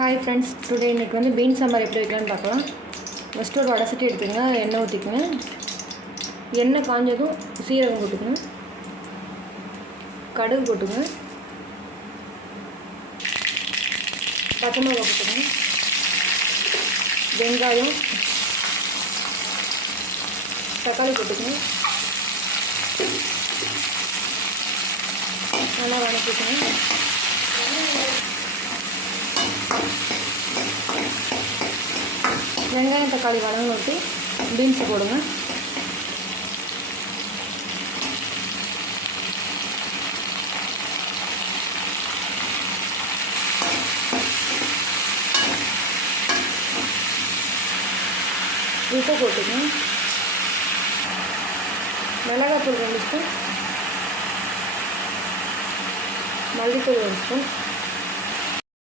Hi friends, today இன்றைக்கி வந்து beans sambar எப்படி வைக்கலான்னு பார்க்கலாம். ஃபஸ்ட்டு ஒரு வடை சட்டி எடுத்துக்கங்க, எண்ணெய் ஊற்றிக்கங்க. எண்ணெய் காஞ்சதும் சீரகம் போட்டுக்கங்க, கடுகு போட்டுக்கங்க, பச்சை மிளகா போட்டுக்கங்க, வெங்காயம், தக்காளி போட்டுக்கங்க, நல்லா வதக்கிக்கங்க. வெங்காயம் தக்காளி வதங்க ஊற்றி பீன்ஸை போடுங்க. உப்பு போட்டுக்கங்க, மிளகாத்தூள் 2 ஸ்பூன், மல்லித்தூள் 1 ஸ்பூன்,